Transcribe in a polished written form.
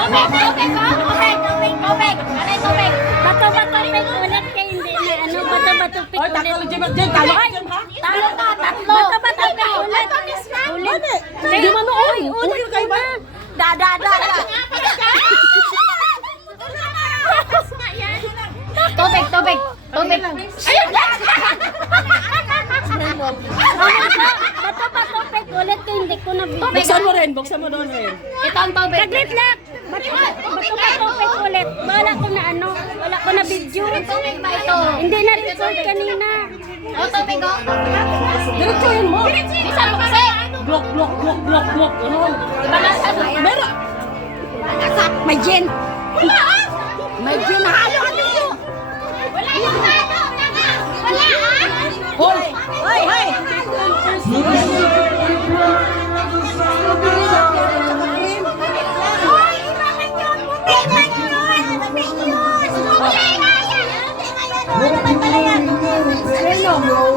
Tubig, oh. Tubig. Aray, tubig. Bato-bato pig ulit kayo hindi na ano. Bato-bato pig Oy, ulit. tatlo Jim, talo ka Jim, ha? Talo ka, tatlo. Bato-bato pig ulit. Ulit. Di man oy. Ulit kay ba? Da. Tubig. Bato-bato pig ulit kayo hindi ko na video. Buksan mo doon rin. Ito ang tubig. Saglit lang. Bato-bato pig ulit. Wala ko na ano. Wala ko na video. Tubig ba ito? Hindi na record kanina. O, tubig, oh. Diretsuhin mo. Bisa luksi. Blok. Ano? Iba na sa doon. Meron. May gin. May ginahalo ka dito. Wala yung halo. Wala, Hoy. Hoy. Ano?